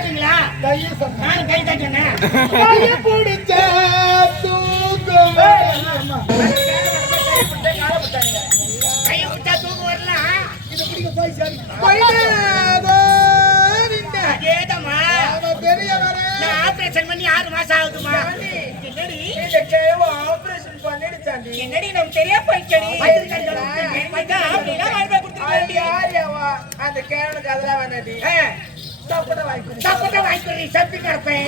சாப்பிட்டீங்களா நான் கை தட்டினேன் பிடிச்ச தூக்கம். கையை விட்டா தூக்கம் வரலாம் இது பிடிக்க போய் சேர்ந்து அதேதம்மா என்னடி? நமக்கு தெரியா போய்ச்சடி அந்த கேரளுக்கு அதெல்லாம் வேண்டாடி சப்போட்டா வாங்கி சப்பி கிடப்பேன்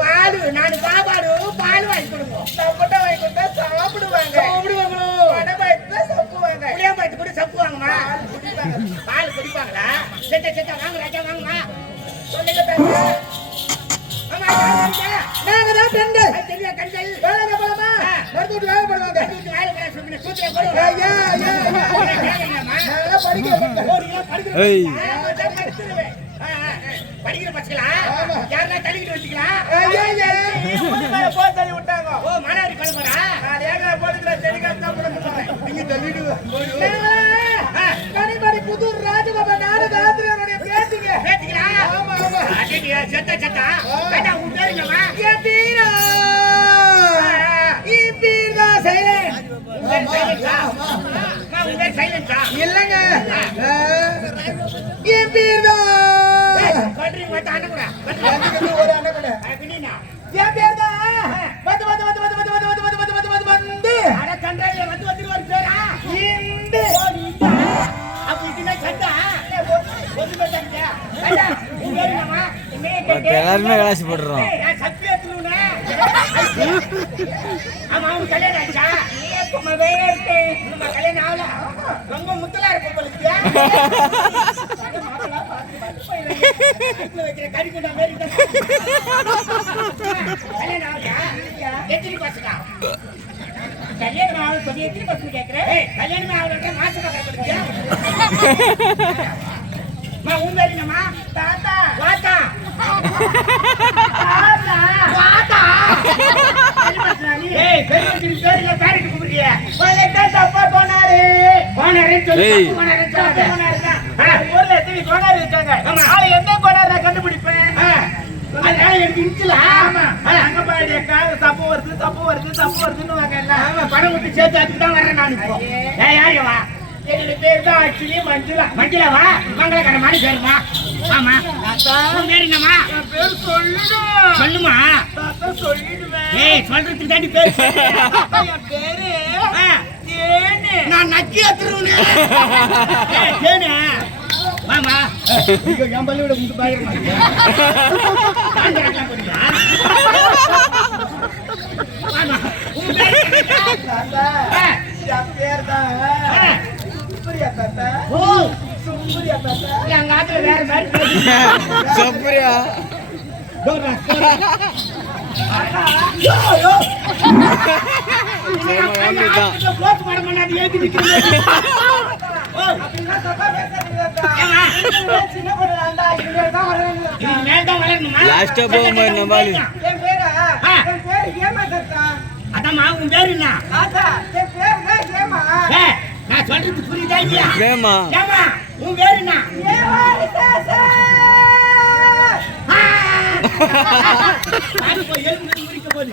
பாடு நான் சாப்பாடு பால் வாங்கி கொடுங்க. சப்போட்டா வாங்கி கொடுத்தா சாப்பிடுவாங்க. சாப்பிடுவாங்களோ? வடை பாய்ச்சா சப்புவாங்க புளியா பாய்ச்சி கூட சப்புவாங்கம்மா பால் குடிப்பாங்களா? செத்த செத்த வாங்க ராஜா வாங்கம்மா சொல்லுங்க நாங்க தான் பெண்கள். தெரியல கண்கள்? வேலை போலாமா? மருந்து வேலை பண்ணுவாங்க வேலை பண்ண சொல்லுங்க. சூத்திர போடுவாங்க படிக்க படிக்க படிக்கிற பசங்களா? யாருன்னா வச்சுக்கலாம் விட்டாங்க. ஓ மாணவரி பரம்பரா ஏகா போடுதுல தெளிக்காத்தான் போடுறேன் செத்த செத்தா? கேட்டா உன் பேரு என்னமா இல்லங்க. என் பேர் எல்லாருமே கலாசி போடுறோம் ரொம்ப முத்தலா இருக்கும் கல்யாணம் ஆகணும் சொல்லி எத்தனை பசங்க கேட்கிறேன் கல்யாணம் ஆகணும் மாச பக்கம் மா உண்மையிலமா தாத்தா வாத்தா தாத்தா வாத்தா ஏய். பெரிய திருச்சேரியில பேரட்டு கூப்பிடுறியே போனாரு. போனாரு போனாரு போனாரு. ஊர்ல எத்தனை கோனார் இருக்காங்க ஆமா. அது எந்த கோனார் நான் கண்டுபிடிப்பேன் எனக்கு இன்ச்சுல. ஆமா ஆ. அங்க அக்கா, தப்பு வருது தப்பு வருது தப்பு வருதுன்னு வாங்க எல்லாம் பணம் கொடுத்து சேர்த்து அதுக்கு தான் வரேன் நான் இப்போ. ஏய், யாரு வா? என்னோட பேர் தான் ஆக்சுவலி மஞ்சுளா மஞ்சளா வா? மங்களகரமான பேருமா? ஆமா. உன் பேர் என்னம்மா? பேர் சொல்லிடும் சொல்லுமா சொல்லிடுவேன் ஏய் சொல்றதுக்கு தாண்டி பேர் பேரு நான் நக்கிய திருவுனேன் மாமா என் பள்ளியோட படம் பண்ணாது ஏத்தி நிக்கிறீங்க லாஸ்டா போகும்போது நம்ம ஆளு அதாம்மா உன் பேரு என்ன? நான் சொல்றது புரியுதா இல்லையா? ஏமா உன் பேரு என்ன? எலும்பு முடிக்க போகுது.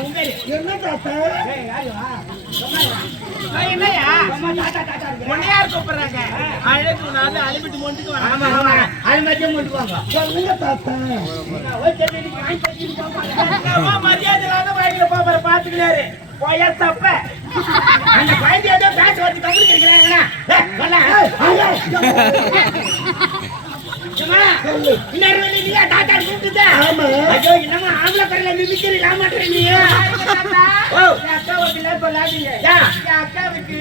உன் பேரு. என்ன தாத்தா? பாத்துக்கிறாரு போயா தப்ப அந்த குழந்தையோட பேச வந்து கம்முன்னு இருக்கிறாங்க சும்மா. இன்னொரு வேலை இல்லையா தாத்தா கூப்பிட்டு ஆமா. ஐயோ என்னமா ஆம்பளை பரல மிமிக்கிரி ஏமாட்டுறேன் நீ. ஓ. அக்காவுக்கு என்ன சொல்லாதீங்க. அக்காவுக்கு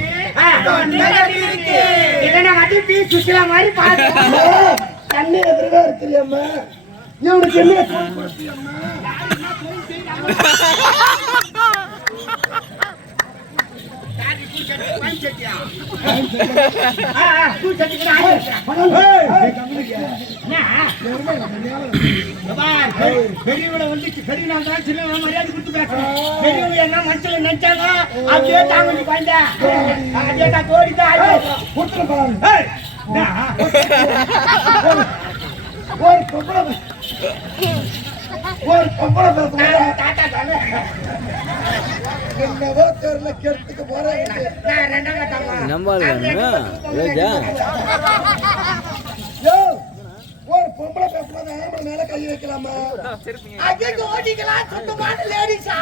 இருக்கு. இல்லைன்னா மட்டும் பீ சுசிலா மாதிரி பாரு தண்ணி எதிர்கா இருக்கிறியம்மா இவனுக்கு என்ன கொடுத்தியம்மா பெரியவளை வந்து பெரிய நான் தான் சின்ன மரியாதை கொடுத்து பேசுறேன் பெரியவங்க என்ன மனுஷன் என்னவோ தெரியல கெடுத்துக்க போறேன் ஒரு பொம்பளை ஆம்பளை மேல கை வைக்கலாமா? அதுக்கு ஓடிக்கலாம் சுத்தமான லேடிஸா.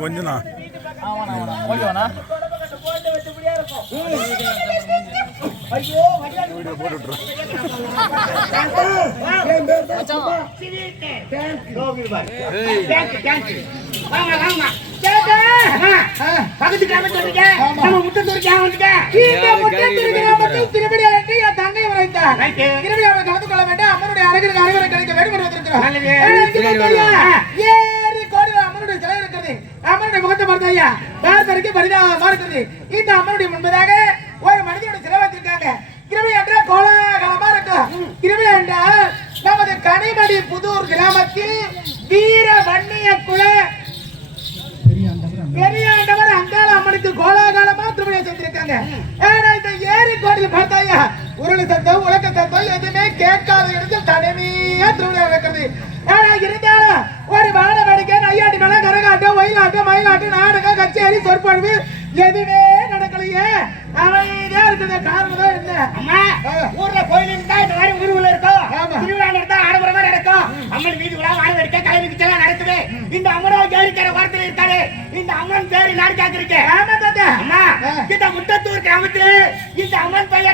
கொஞ்சம் தான் வீடியோ என் கொள்ள அம்மனுடைய அருகில் அனைவரும் கிடைக்க வேண்டும் என்று வந்திருக்கிறோம். அம்மனுடைய அம்மனுடைய முகத்தை பார்த்தா ஐயா, பார்ப்பதற்கு பரிதாபமா இருக்குது. இந்த அம்மனுடைய முன்பதாக ஒரு மனிதனுடைய வைத்திருக்காங்க. கிருமி என்றால் கோலாகலமா இருக்கும். கிருமி என்றால் நமது கனிமடி புதூர் கிராமத்தில் வீர வன்னிய குல பெரியாண்டவர் அங்காள அம்மனுக்கு கோலாகாலமா திருவிழா செஞ்சிருக்காங்க ஏன்னா இந்த ஏரி கோடியில் பார்த்தாயா உருளை சத்தம் உலக சத்தம் எதுவுமே கேட்காத இடத்தில் தனிமையா திருவிழா நடக்கிறது. ஏன்னா இருந்தாலும் ஒரு வாழ வேடிக்கை நையாண்டி மேல கரகாட்டம் ஒயிலாட்டம் மயிலாட்டம் நாடகம் கச்சேரி சொற்பொழிவு எதுவுமே நடக்கலையே. அமைதியா இருக்குது காரணம் தான் என்ன? அம்மா ஊர்ல கோயில் இருந்தா இந்த மாதிரி ஊருக்குள்ள இருக்கும். திருவிழா நடத்தா ஆடம்பரமா நடக்கும். அம்மன் வீதி விழா வாழ வெடிக்க கலை நிகழ்ச்சியெல்லாம் நடக்குது இந்த அம்மனோ கேரிக்கிற வாரத்துல இருக்காரு. இந்த அம்மன் பேரு நான் கேக்குறேன். ஆமா தாத்தா. அம்மா. இந்த முட்டத்தூர் கிராமத்துல இந்த அம்மன் பெயர்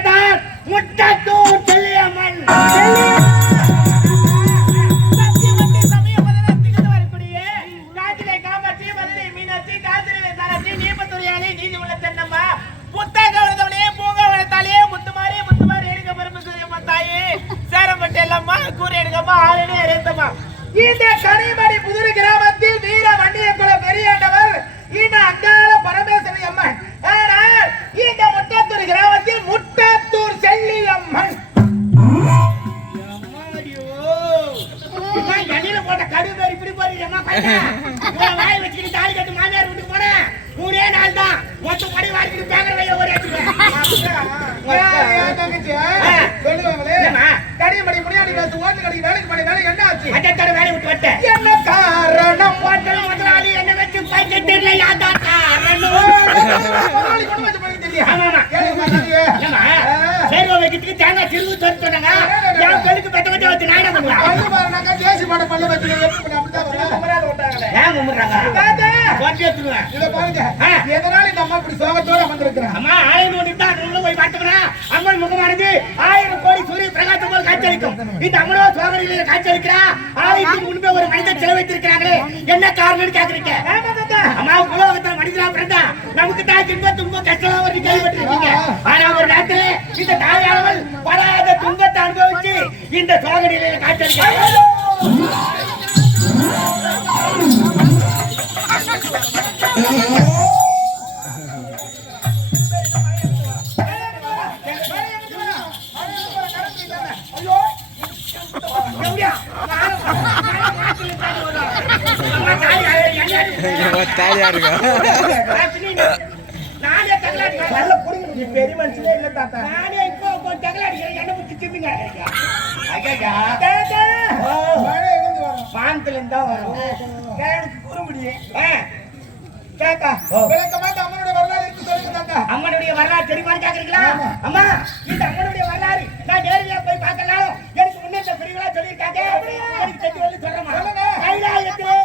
சேர்வ வைக்கிறதுக்கு தேங்காய் திருவு சொன்னாங்க என் வச்சு என்ன தேசி வச்சு ஏன் கும்பிடுறாங்க இதை பாருங்க எதனால இந்த அம்மா இப்படி சோகத்தோட வந்திருக்கிறான் அம்மா ஆயிரம் தான் போய் பார்த்தோம்னா அம்மன் முகமானது ஆயிரம் கோடி சூரிய பிரகாசம் போல் காட்சியளிக்கும் இந்த அம்மனோ சோதனையில காட்சியளிக்கிறா ஆயிரத்துக்கு முன்பே ஒரு மனிதன் சிலை என்ன காரணம்னு கேக்குறீங்க ஆமா தாத்தா. அம்மா உலகத்துல மனிதனா பிறந்தா நமக்கு தான் துன்ப துன்ப கஷ்டம் ஒரு கேள்விப்பட்டிருக்கீங்க. ஆனா ஒரு நேரத்துல இந்த தாயானவள் படாத துன்பத்தை அனுபவிச்சு இந்த காட்சியளிக்கிறாங்க எப்படியா? நானே இப்போ தகலாடிக்கிறேன் என்ன பிடிச்சி தின்னுங்க வானத்துல இருந்தா வரும் குறும்படியே அம்மனுடைய வரலாறு எடுத்து சொல்லுங்க தாத்தா கேக்குறீங்களா அம்மா இந்த அம்மனுடைய வரலாறு நான் நேரிலே போய் பார்க்கலாம் எனக்கு முன்னேற்ற பிரிவுகளா சொல்லியிருக்காங்க. எனக்கு தெரிஞ்சு வந்து கைலாயத்திலே